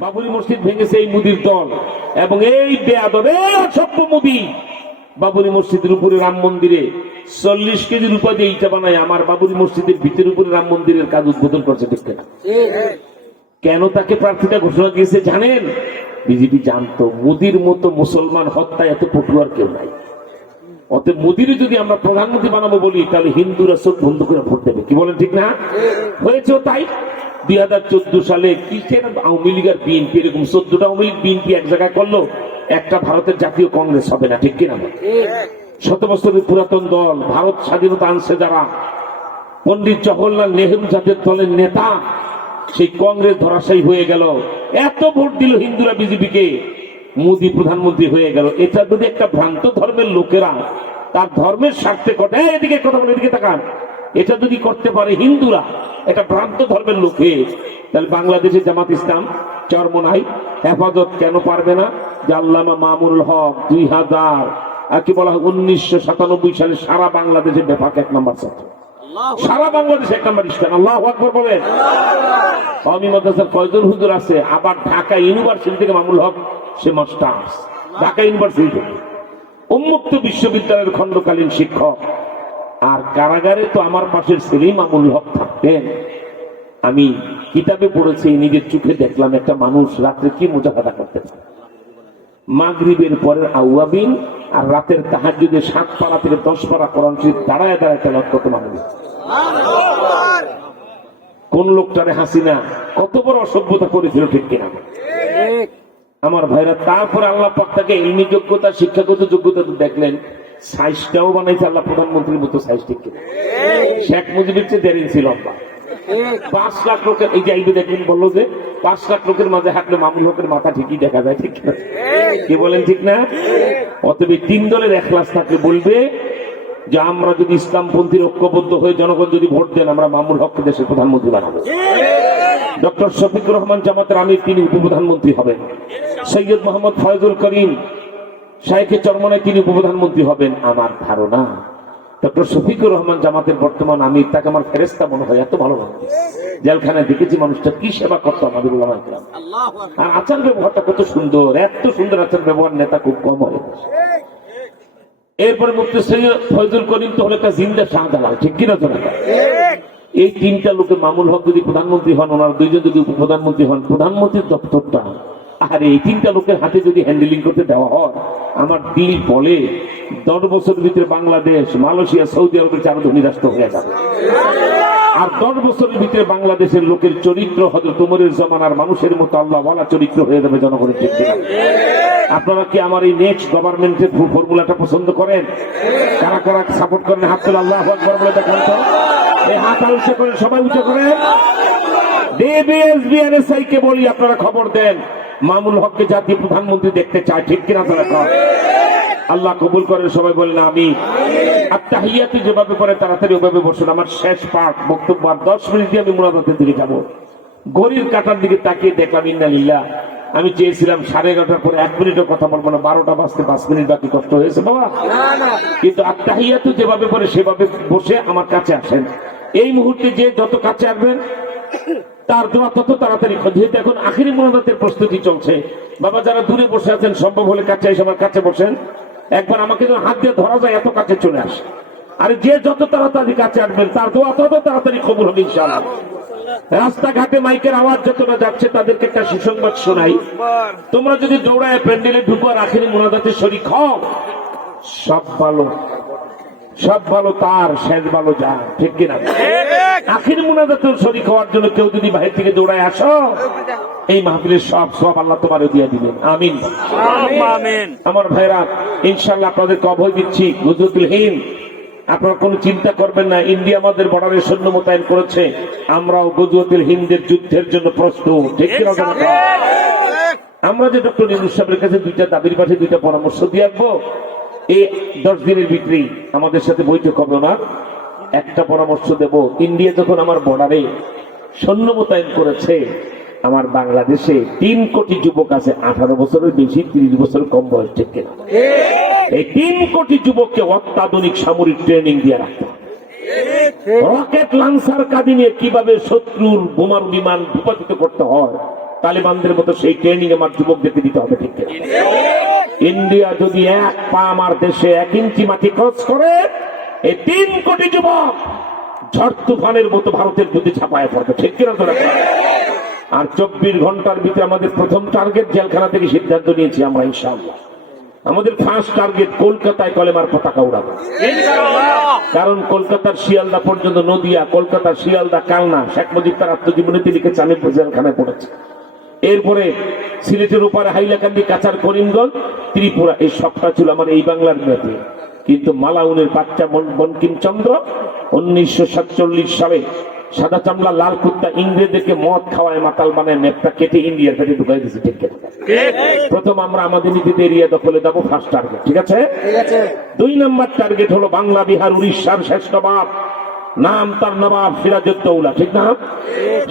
বাবুরি মসজিদ ভেঙেছে এই মুদির দল। এবং এই বেয়াদব অসভ্য মুদি বাবুরি মসজিদের উপরে রাম মন্দিরে চল্লিশ কেজি রূপা দিয়ে ইটা বানায় আমার বাবুরি মসজিদের ভিতর উপরে রাম মন্দিরের কাজ উদ্বোধন করছে, দেখতে কেন তাকে প্রার্থীটা ঘোষণা দিয়েছে জানেন? বিজেপি জানতো, মোদির মতো মুসলমান হত্যা এত পটুয়ার কেউ নাই। অতএব মোদির যদি আমরা প্রধানমন্ত্রী বানাবো বলি, তাহলে হিন্দুরা চোখ বন্ধ করে ভোট দেবে। কি বলেন, ঠিক না? হয়েছে তাই? দুই হাজার চোদ্দ সালে কিসের আওয়ামী লীগ আর বিএনপি, এরকম চোদ্দটা আওয়ামী লীগ বিএনপি এক জায়গায় করল, একটা ভারতের জাতীয় কংগ্রেস হবে না, ঠিক কিনা? শত বছরের পুরাতন দল, ভারত স্বাধীনতা আনছে যারা পন্ডিত জওহরলাল নেহরু জাতীয় দলের নেতা, সেই কংগ্রেস ধরাশায়ী হয়ে গেল, এত ভোট দিল হিন্দুরা, বিজেপিকে, মোদী প্রধানমন্ত্রী হয়ে গেল এটা যদি একটা ভ্রান্ত ধর্মের লোকেরা তার ধর্মের স্বার্থে এই, এদিকে কথা বলে এদিকে তাকান। এটা যদি করতে পারে হিন্দুরা এটা ভ্রান্ত ধর্মের লোকে তাহলে বাংলাদেশে জামাত ইসলাম চরমনাই হেফাজত কেন পারবে না? যে আল্লামা মামুনুল হক দুই হাজার আর কি বলা হয় উনিশশো সাতানব্বই সালে সারা বাংলাদেশে ব্যাপক এক নম্বর ছাত্র। সারা বাংলাদেশে এক নম্বর স্থান আল্লাহ আকবর বলেন। কমি মাদ্রাসার কয়জন হুজুর আছে? আবার ঢাকা ইউনিভার্সিটি থেকে মামুল হক সে মাস্টার্স। ঢাকা ইউনিভার্সিটি থেকে। উন্মুক্ত বিশ্ববিদ্যালয়ের খণ্ডকালীন শিক্ষক। আর কারাগারে তো আমার পাশের ছেলেই মামুল হক থাকতেন। আমি কিতাবে পড়েছি, নিজের চোখে দেখলাম একটা মানুষ রাত্রে কি মোজাফাটা করতে মাগরিবের পরের আউয়াবিন আর রাতের তাহাজুদে সাত পাড়া থেকে দশ পাড়া কোরআন দাঁড়ায় দাঁড়ায় করতে মানুষ কোন লোকটারে হাসিনা কত বড় অসভ্যতা করেছিল ঠিক কিনা? আমার ভাইরা, তারপর আল্লাহ পাক তাকে এলমি যোগ্যতা, শিক্ষাগত যোগ্যতা তো দেখলেন, সাইজটাও বানাইছে আল্লাহ প্রধানমন্ত্রীর মতো সাইজ ঠিক শেখ মুজিবের চেয়ে দেরি ছিল আল্লাহ পাঁচ লাখ লোকের, এই যে আইবি দেখলেন বলল যে পাঁচ লাখ লোকের মাঝে হাঁটলে মামুল হকের মাথা ঠিকই দেখা যায়, ঠিক না কি বলেন ঠিক না? অতএব তিন দলের এক একলাস থাকলে বলবে যে আমরা যদি ইসলামপন্থীর ঐক্যবদ্ধ হয়ে জনগণ যদি ভোট দেন, আমরা মামুল হককে দেশের প্রধানমন্ত্রী বানাবো। ডক্টর শফিকুর রহমান জামাতের আমির তিনি উপপ্রধানমন্ত্রী হবেন। সৈয়দ মোহাম্মদ ফয়জুল করিম শাহেখে চরমনায় তিনি উপপ্রধানমন্ত্রী হবেন। আমার ধারণা ডক্টর শফিকুর রহমান জামাতের বর্তমান আমির তাকে আমার ফেরেস্তা মনে হয় এত ভালো লাগে জেলখানায় দেখেছি মানুষটা কি সেবা করতো আমাদের আর আচার ব্যবহারটা কত সুন্দর এত সুন্দর আচার ব্যবহার নেতা খুব কম হয় এরপরে মুক্তি সৈয়দ ফয়জুল করিম তো হলো একটা জিন্দা শাহজালাল ঠিক কিনা জনতা এই তিনটা লোকের মামুল হক যদি প্রধানমন্ত্রী হন, ওনার দুইজন যদি উপপ্রধানমন্ত্রী হন, প্রধানমন্ত্রীর দপ্তরটা। আর এই তিনটা লোকের হাতে যদি হ্যান্ডেলিং করতে দেওয়া হয়, আমার দিল বলে দশ বছরের ভিতরে বাংলাদেশ, মালয়েশিয়া, সৌদি আরবের চার ধনী রাষ্ট্র হয়ে যাবে। আর দশ বছরের ভিতরে বাংলাদেশের লোকের চরিত্র হজরত উমরের জমানার মানুষের মতো আল্লাহ বলা চরিত্র হয়ে যাবে জনগণের ঠিক আপনারা কি আমার এই নেক্সট গভর্নমেন্টের ফর্মুলাটা পছন্দ করেন? কারা কারা সাপোর্ট করেন? হাত তুলে আল্লাহ এই আপনারা খবর দেন। মামুল হককে জাতীয় প্রধানমন্ত্রী দেখতে চায়, ঠিক কিনা তারা আল্লাহ কবুল করেন, সবাই বলেন আমি। আত্মাহিয়াতি যেভাবে করে তাড়াতাড়ি ওভাবে বসুন, আমার শেষ পাঠ, বক্তব্য আর দশ মিনিট দিয়ে আমি মুরাদাতের দিকে যাব। ঘড়ির কাটার দিকে তাকিয়ে দেখলাম ইন্নালিল্লাহ আমি চেয়েছিলাম সাড়ে এগারোটার পরে এক মিনিটও কথা বলব না, বারোটা বাজতে পাঁচ মিনিট বাকি কষ্ট হয়েছে, বাবা। কিন্তু আত্মাহিয়াতু যেভাবে করে সেভাবে বসে আমার কাছে আসেন। এই মুহূর্তে যে যত কাছে আসবেন, তার দোয়া তত তাড়াতাড়ি যেহেতু এখন আখিরি মোনাজাতের প্রস্তুতি চলছে, বাবা যারা দূরে বসে আছেন, সম্ভব হলে কাছে এসে আমার কাছে বসেন। একবার আমাকে যেন হাত দিয়ে ধরা যায়, এত কাছে চলে আসে। আর যে যত তাড়াতাড়ি কাছে আসবেন, তার দোয়া তত তাড়াতাড়ি খবর হবে, ইনশাআল্লাহ। রাস্তাঘাটে মাইকের আওয়াজ যতটা যাচ্ছে, তাদেরকে একটা সুসংবাদ শোনাই। তোমরা যদি দৌড়ায়, প্যান্ডেলে ঢুকো আর আখিরি মোনাজাতে শরিক হও, সব ভালো। সব ভালো তার শেষ ভালো যা ঠিক কিনা? আখির মুনাজাতুল শরীক হওয়ার জন্য কেউ যদি বাহির থেকে দৌড়ায় আসো এই মাহফিলের সব সব আল্লাহ তোমারে দিয়ে দিবেন। আমিন। আমার ভাইরা ইনশাল্লাহ আপনাদেরকে অভয় দিচ্ছি গুজরাতুল হিন্দ। আপনারা কোনো চিন্তা করবেন না ইন্ডিয়া আমাদের বর্ডারে সৈন্য মোতায়েন করেছে। আমরাও গুজরাতুল হিন্দের যুদ্ধের জন্য প্রস্তুত ঠিক কিনা আমরা যে ডক্টর নিরুজ সাহেবের কাছে দুইটা দাবির পাশে দুইটা পরামর্শ দিয়ে আসব এই দশ দিনের ভিতরেই আমাদের সাথে বৈঠক হবে না একটা পরামর্শ দেব, ইন্ডিয়া যখন আমার বর্ডারে সৈন্য মোতায়েন করেছে, আমার বাংলাদেশে তিন কোটি যুবক আছে, আঠারো বছরের বেশি, তিরিশ বছর কম বয়স কিনা এই তিন কোটি যুবককে অত্যাধুনিক সামরিক ট্রেনিং দিয়ে রাখতে। রকেট লান্সার কাঁদি নিয়ে কীভাবে শত্রুর বোমার বিমান ভূপাতিত করতে হয়, তালিবানদের মতো সেই ট্রেনিং আমার যুবকদেরকে দিতে হবে, ঠিক কিনা? ইন্ডিয়া যদি এক পা আমার দেশে এক ইঞ্চি মাটি খরচ করে এই তিন কোটি যুবক ঝড় তুফানের মতো ভারতের প্রতি ছাপায় পড়বে। ঠিক কিনা তোরা আর চব্বিশ ঘণ্টার ভিতরে আমাদের প্রথম টার্গেট জেলখানা থেকে সিদ্ধান্ত নিয়েছি আমরা, ইনশাআল্লাহ। আমাদের ফার্স্ট টার্গেট কলকাতায় কলেমার পতাকা উড়াবো। কারণ কলকাতার শিয়ালদা পর্যন্ত নদিয়া, কলকাতার শিয়ালদা, কালনা, শেখ মুজিব তার আত্মজীবনীতে লিখেছে, আমি জেলখানায় পড়েছি। এরপরে সিলেটের উপরে হাইলাকান্দি কাছার করিমগঞ্জ ত্রিপুরা এই সবটা ছিল আমার এই বাংলার ম্যাপে। কিন্তু মালাউনের বাচ্চা বঙ্কিমচন্দ্র উনিশশো সাতচল্লিশ সালে সাদা চামলা লাল কুত্তা ইংরেজদেরকে মদ খাওয়ায় মাতাল বানায় ম্যাপটা কেটে ইন্ডিয়ার কাছে ঢুকাই দিয়েছে ঠিক আছে প্রথম আমরা আমাদের নিজেদের এরিয়া দখলে যাব ফার্স্ট টার্গেট ঠিক আছে? দুই নম্বর টার্গেট হলো বাংলা বিহার উড়িষ্যার শেষ নবাব নাম তার নবাব সিরাজউদ্দৌলা ঠিক না?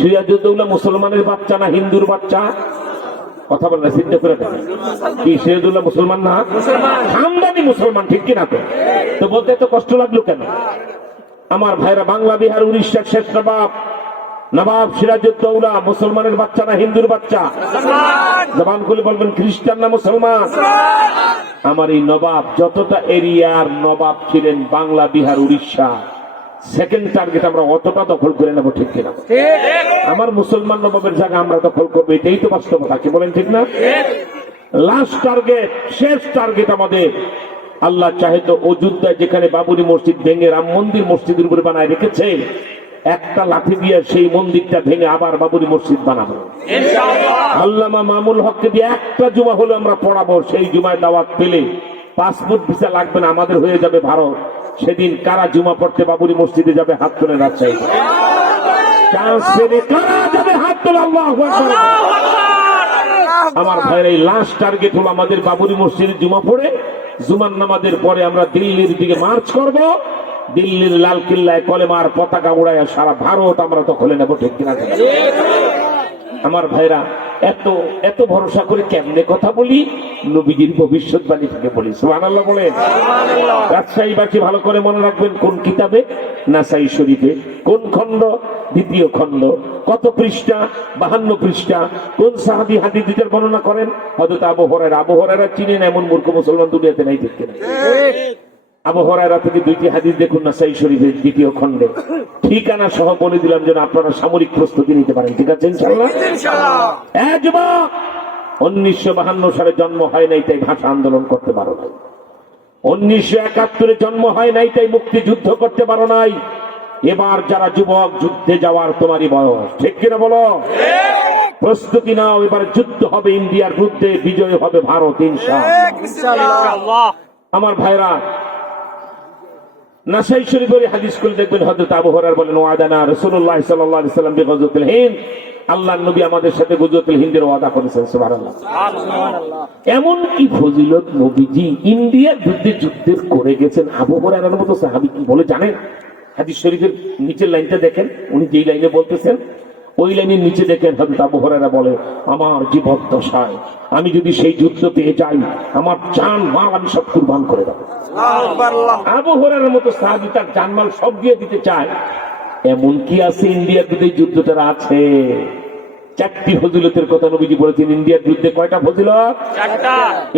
সিরাজউদ্দৌলা মুসলমানের বাচ্চা না হিন্দুর বাচ্চা? কথা বল না চিন্তা করে কি সিরাজউদ্দৌলা মুসলমান না? খানদানি মুসলমান ঠিক কিনা তো? তো বলতে এত কষ্ট লাগল কেন? আমার ভাইরা বাংলা বিহার উড়িষ্যার শেষ নবাব নবাব সিরাজউদ্দৌলা মুসলমানের বাচ্চা না হিন্দুর বাচ্চা? জবান খুলে বলবেন খ্রিস্টান না মুসলমান। আমার এই নবাব যতটা এরিয়ার নবাব ছিলেন বাংলা বিহার উড়িষ্যা সেকেন্ড টার্গেট আমরা অতটা দখল করে নেব ঠিক কিনা? আমার মুসলমান নবাবের জায়গা আমরা দখল করব এটাই তো বাস্তবতা কি বলেন ঠিক না? লাস্ট টার্গেট শেষ টার্গেট আমাদের। আল্লাহ চাহে তো অযোধ্যায় যেখানে বাবুরি মসজিদ ভেঙে রাম মন্দির মসজিদের উপরে বানায় রেখেছে একটা লাঠি দিয়ে সেই মন্দিরটা ভেঙে আবার বাবুরি মসজিদ বানাবো। আল্লামা মামুল হককে দিয়ে একটা জুমা হলে আমরা পড়াবো সেই জুমায় দাওয়াত পেলে পাসপোর্ট ভিসা লাগবে না আমাদের হয়ে যাবে ভারত। সেদিন কারা জুমা পড়তে বাবুরি মসজিদে যাবে হাত তুলে রাজশাহী? হাত তুলে? আমার ভাইয়ের এই লাস্ট টার্গেট হলো আমাদের বাবুরি মসজিদে জুমা পড়ে। জুমার নামাজের পরে আমরা দিল্লির দিকে মার্চ করব। দিল্লির লাল কিল্লায় কলেমার পতাকা উড়ায় সারা ভারত আমরা তো খুলে নেব, ঠিক কিনা? আমার ভাইরা এত এত ভরসা করে কেমনে কথা বলি? নবীজির ভবিষ্যৎবাণী থেকে বলি। সুহান আল্লাহ বলেন রাজশাহীবাসী ভালো করে মনে রাখবেন কোন কিতাবে? নাসাই শরীফে। কোন খণ্ড? দ্বিতীয় খণ্ড। কত পৃষ্ঠা? বাহান্ন পৃষ্ঠা। কোন সাহাবি হাদিদের বর্ণনা করেন? হয়তো আবু হরার আবু হরারা চিনেন এমন মূর্খ মুসলমান দুনিয়াতে নাই দেখতে নাই আবু হরাইরা থেকে দুইটি হাদিস দেখুন না সাই শরীফের দ্বিতীয় খণ্ডে। ঠিকানা সহ বলে দিলাম যেন আপনারা সামরিক প্রস্তুতি নিতে পারেন। ঠিক আছে হ্যাঁ উনিশশো বাহান্ন সালে জন্ম হয় নাই তাই ভাষা আন্দোলন করতে পারো নাই। উনিশশো একাত্তরে জন্ম হয় নাই তাই মুক্তিযুদ্ধ করতে পারো নাই। এবার যারা যুবক যুদ্ধে যাওয়ার তোমারই বয়স। ঠিক কিনা বলো? প্রস্তুতি নাও এবার যুদ্ধ হবে ইন্ডিয়ার বিরুদ্ধে বিজয় হবে ভারত ইনশাআল্লাহ। আমার ভাইরা নাসাই শরীফের হাদিস করে দেখবেন হযরত আবু হুরায়রা বলেন ওয়াদানা রাসূলুল্লাহ সাল্লাল্লাহু আলাইহি সাল্লাম বিগজতুল হিন্দ। আল্লাহর নবী আমাদের সাথে গুজরাতুল হিন্দের ওয়াদা করেছেন সুবহানাল্লাহ। সুবহানাল্লাহ। এমন কি ফজিলত নবীজি ইন্ডিয়া যুদ্ধে যুদ্ধে করে গেছেন। আবু হুরায়রার মতো সাহাবী কি বলে জানেন? হাদিস শরীফের নিচের লাইনটা দেখেন উনি যেই লাইনে বলতেছেন ওই লাইনের নিচে দেখেন আবু হুরায়রা বলে আমার জীবদ্দশায় আমি যদি সেই যুদ্ধ পেয়ে যাই আমার জান মাল আমি সব কুরবান করে দেবো। আবু হরার মতো সাহাবি তার জানমাল সব দিয়ে দিতে চায়। এমন কি আছে ইন্ডিয়ার যুদ্ধে যুদ্ধটা আছে। চারটি ফজিলতের কথা নবীজি বলেছেন ইন্ডিয়ার যুদ্ধে কয়টা ফজিলত?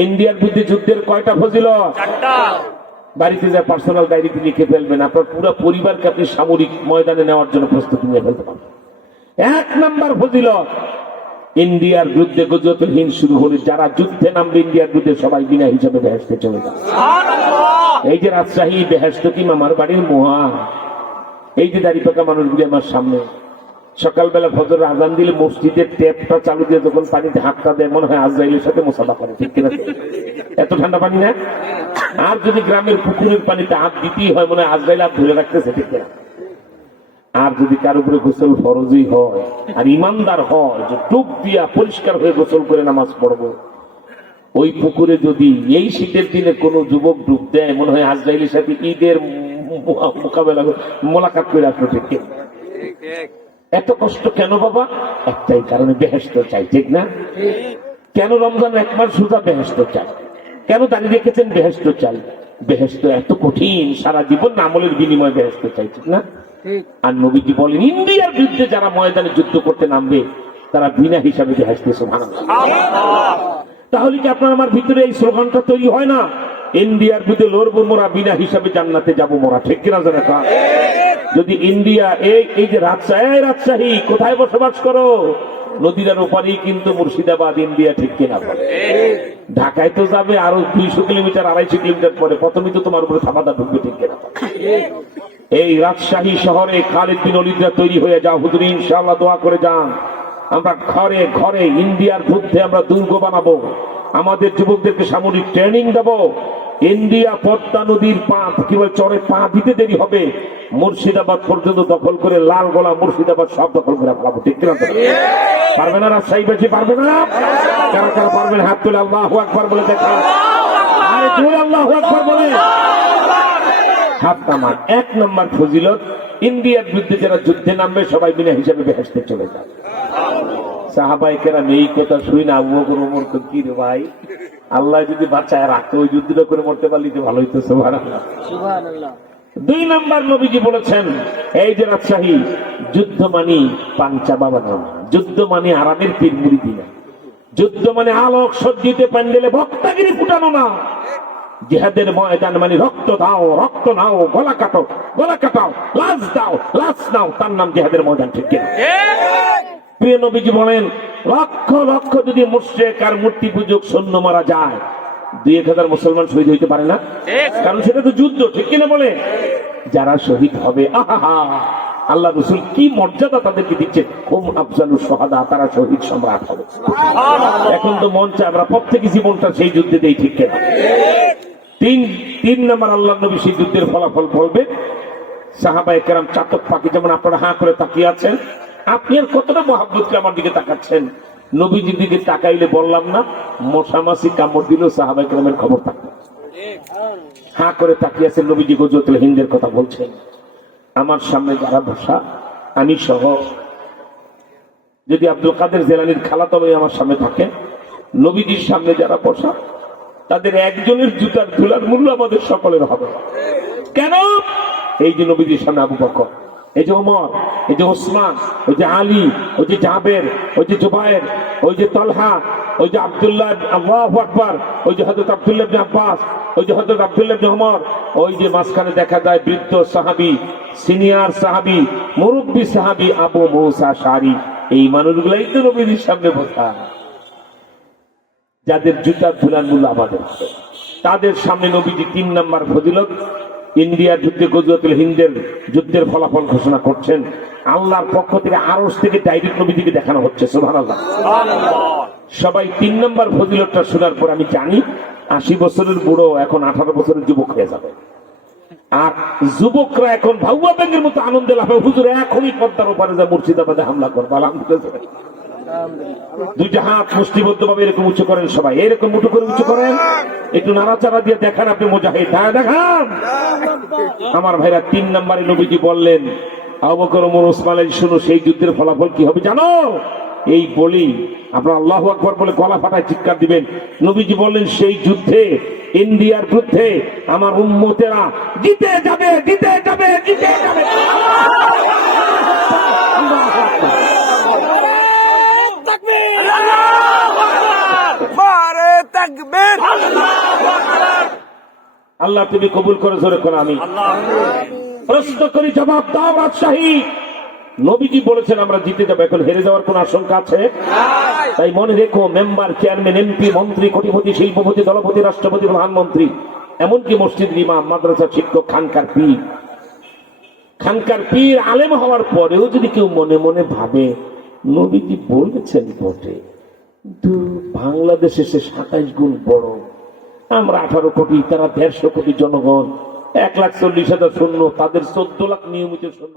ইন্ডিয়ার যুদ্ধে যুদ্ধের কয়টা ফজিলত? বাড়িতে যা পার্সোনাল ডায়েরিতে লিখে ফেলবেন আপনার পুরো পরিবারকে আপনি সামরিক ময়দানে নেওয়ার জন্য প্রস্তুতি নিয়ে ফেলতে পারবেন। এক নাম্বার ফজিলত ইন্ডিয়ার যুদ্ধে গজতুল হিন্দ শুরু হলে যারা যুদ্ধে নামবে ইন্ডিয়ার যুদ্ধে সবাই বিনা হিসাবে বেহেস্তে চলে যাবে। এই যে রাজশাহী বেহেস্ত কি মামার বাড়ির মহা। এই যে দাড়ি পাকা মানুষগুলি আমার সামনে। সকালবেলা ফজর আজান দিলে মসজিদের ট্যাপটা চালু দিয়ে যখন পানিতে হাতটা দেয় মনে হয় আজরাইলের সাথে মোসাফা করে ঠিক কিনা? এত ঠান্ডা পানি না? আর যদি গ্রামের পুকুরের পানিতে হাত দিতেই হয় মনে হয় আজরাইল হাত ধরে রাখতেছে ঠিক কিনা? আর যদি কার উপরে গোসল ফরজই হয়, আর ইমানদার হয়, যে টুক দিয়া পরিষ্কার হয়ে গোসল করে নামাজ পড়ব, ওই পুকুরে যদি এই শীতের দিনে কোন যুবক ডুব দেয়, মনে হয় আজরাইলের সাথে ঈদের মোকাবেলা মোলাকাত করে আসলো, ঠিক এত কষ্ট কেন বাবা? একটাই কারণে বেহেস্ত চাই, ঠিক না? কেন রমজান এক মাস বেহেস্ত চাই? কেন দাঁড়িয়ে রেখেছেন? বেহেস্ত চাই বেহেস্ত এত কঠিন সারা জীবন আমলের বিনিময়ে বেহেস্ত চাই ঠিক না? আর নবীজি বলেন ইন্ডিয়ার যুদ্ধে যারা ময়দানে যুদ্ধ করতে নামবে তারা বিনা হিসাবে ভালো তাহলে কি আপনার আমার ভিতরে এই স্লোগানটা তৈরি হয় না? ইন্ডিয়ার বিরুদ্ধে লড়বো মোরা বিনা হিসাবে জান্নাতে যাব মোরা ঠিক কিনা জানে তা? যদি ইন্ডিয়া এই এই যে রাজশাহী রাজশাহী কোথায় বসবাস করো? নদীটার ওপারেই কিন্তু মুর্শিদাবাদ, ইন্ডিয়া ঠিক কিনা বলে। ঢাকায় তো যাবে আরও দুইশো কিলোমিটার, আড়াইশো কিলোমিটার পরে। প্রথমেই তো তোমার উপরে থামাদা ঢুকবে ঠিক কিনা এই রাজশাহী শহরে খালিদ বিন অলিদরা তৈরি হয়ে যাও। হুজুর, ইনশাআল্লাহ দোয়া করে যান। আমরা ঘরে ঘরে ইন্ডিয়ার যুদ্ধে আমরা দুর্গ বানাবো। আমাদের যুবকদেরকে সামরিক ট্রেনিং দেব। ইন্ডিয়া পদ্মা নদীর পা কি বলে, চরে পা দিতে দেরি হবে। মুর্শিদাবাদ পর্যন্ত দখল করে লাল গোলা মুর্শিদাবাদ সব দখল করে ফেলাবো। ঠিক কিনা পারবে না রাজশাহী বেশি? পারবে না? কারা কারা পারবেন হাত তুলে আল্লাহ একবার বলে দেখা। আরে জোরে আল্লাহ বলে। হাত এক নম্বর ফজিলত, ইন্ডিয়ার বিরুদ্ধে যারা যুদ্ধে নামবে, সবাই বিনা হিসাবে বেহেস্তে চলে যাবে সাহাবাই কেরাম, এই কথা শুই না, আবু ওমর কি রে ভাই? আল্লাহ যদি বাঁচায় রাখতো ওই যুদ্ধটা করে মরতে পারলি তো ভালো হইতো দুই নম্বর নবীজি বলেছেন এই যে রাজশাহী যুদ্ধ মানি পাঞ্চা বাবা না যুদ্ধ মানে আরামের পীর মুড়ি দিনা যুদ্ধ মানে আলোক সজ্জিত প্যান্ডেলে ভক্তাগিরি ফুটানো না। জিহাদের ময়দান মানে রক্ত দাও রক্ত নাও গলা কাটো গলা কাটাও লাশ দাও লাশ দাও তার নাম জিহাদের ময়দান ঠিক? প্রিয় নবীজি বলেন লক্ষ লক্ষ যদি মুশ্রেক আর মূর্তি পূজক সৈন্য মারা যায় দুই এক হাজার মুসলমান শহীদ হইতে পারে না? কারণ সেটা তো যুদ্ধ ঠিক কিনা বলে? যারা শহীদ হবে আহা আল্লাহ রসুল কি মর্যাদা তাদেরকে দিচ্ছে হোম আফজালু সহাদা তারা শহীদ সম্রাট হবে। এখন তো মন চায় আমরা প্রত্যেকে জীবনটা সেই যুদ্ধে দেই ঠিক কেনা? তিন তিন নম্বর আল্লাহ নবী সেই যুদ্ধের ফলাফল বলবে। সাহাবাই কেরাম চাতক পাখি যেমন আপনারা হাঁ করে তাকিয়ে আছেন আপনি আর কতটা মহাব্বতকে আমার দিকে তাকাচ্ছেন? নবীজির দিকে তাকাইলে বললাম না, মশামাসি কামড় দিল সাহাবাই খবর থাকবে হাঁ করে তাকিয়ে আছেন নবীজি গজতুল হিন্দের কথা বলছেন। আমার সামনে যারা বসা, আমি সহ যদি আব্দুল কাদের জেলানির খালাতো ভাই আমার সামনে থাকে। নবীজির সামনে যারা বসা, তাদের একজনের জুতার ধুলার মূল্য আমাদের সকলের হবে। কেন? এই যে নবীজির সামনে আবু বকর। এই যে ওমর, এই যে ওসমান, ওই যে আলী, ওই যে জাবের, ওই যে জুবায়ের, ওই যে তলহা, ওই যে আব্দুল্লাহ আল্লাহু আকবার, ওই যে হযরত আব্দুল্লাহ আব্বাস, ওই যে হযরত আব্দুল্লাহ ওমর, ওই যে মাঝখানে দেখা যায় বৃদ্ধ সাহাবী, সিনিয়র সাহাবি, মুরব্বী সাহাবী আবু মৌসা শারি। এই মানুষগুলাই তো নবীজির সামনে বসা যাদের জুতার ধুলার মূল্য আমাদের। তাদের সামনে নবীজি তিন নম্বর ফজিলত ইন্ডিয়ার যুদ্ধে গজুয়াতুল হিন্দের যুদ্ধের ফলাফল ঘোষণা করছেন। আল্লাহর পক্ষ থেকে আরস থেকে ডাইরেক্ট নবীজিকে দেখানো হচ্ছে সুবহান আল্লাহ সবাই তিন নম্বর ফজিলতটা শোনার পর আমি জানি, আশি বছরের বুড়ো এখন আঠারো বছরের যুবক হয়ে যাবে। আর যুবকরা এখন ভাউয়া ব্যাংকের মতো আনন্দে লাভে হুজুর এখনই পদ্মার ওপারে যা মুর্শিদাবাদে হামলা করব, আলহামদুলিল্লাহ। দুইটা হাত মুষ্টিবদ্ধ ভাবে এরকম উঁচু করেন সবাই। এরকম উঁচু করে উঁচু করেন। একটু নাড়াচাড়া দিয়ে দেখান আপনি মুজাহিদ। হ্যাঁ দেখান। আমার ভাইরা তিন নম্বরে নবীজি বললেন আবকর ওমর, ওসমান শুনো, সেই যুদ্ধের ফলাফল কি হবে জানো? এই বলি আপনার আল্লাহ আকবর বলে গলা ফাটায় চিৎকার দিবেন। নবীজি বললেন, সেই যুদ্ধে ইন্ডিয়ার যুদ্ধে আমার উম্মতেরা জিতে যাবে জিতে যাবে জিতে যাবে মারে তাকবীর আল্লাহ তুমি কবুল করে ধরে করো আমি। প্রশ্ন করি জবাব দাও রাজশাহী নবীজি বলেছেন আমরা জিতে যাব এখন হেরে যাওয়ার কোন আশঙ্কা আছে? তাই মনে রেখো মেম্বার চেয়ারম্যান এমপি মন্ত্রী কোটিপতি শিল্পপতি দলপতি রাষ্ট্রপতি প্রধানমন্ত্রী এমনকি মসজিদ ইমাম মাদ্রাসা শিক্ষক খানকার পীর। খানকার পীর আলেম হওয়ার পরেও যদি কেউ মনে মনে ভাবে নবীজি বলেছেন বটে কিন্তু বাংলাদেশে সে সাতাইশ গুণ বড়। আমরা আঠারো কোটি, তারা দেড়শো কোটি জনগণ, এক লাখ চল্লিশ হাজার শূন্য তাদের চোদ্দ লাখ নিয়মিত শূন্য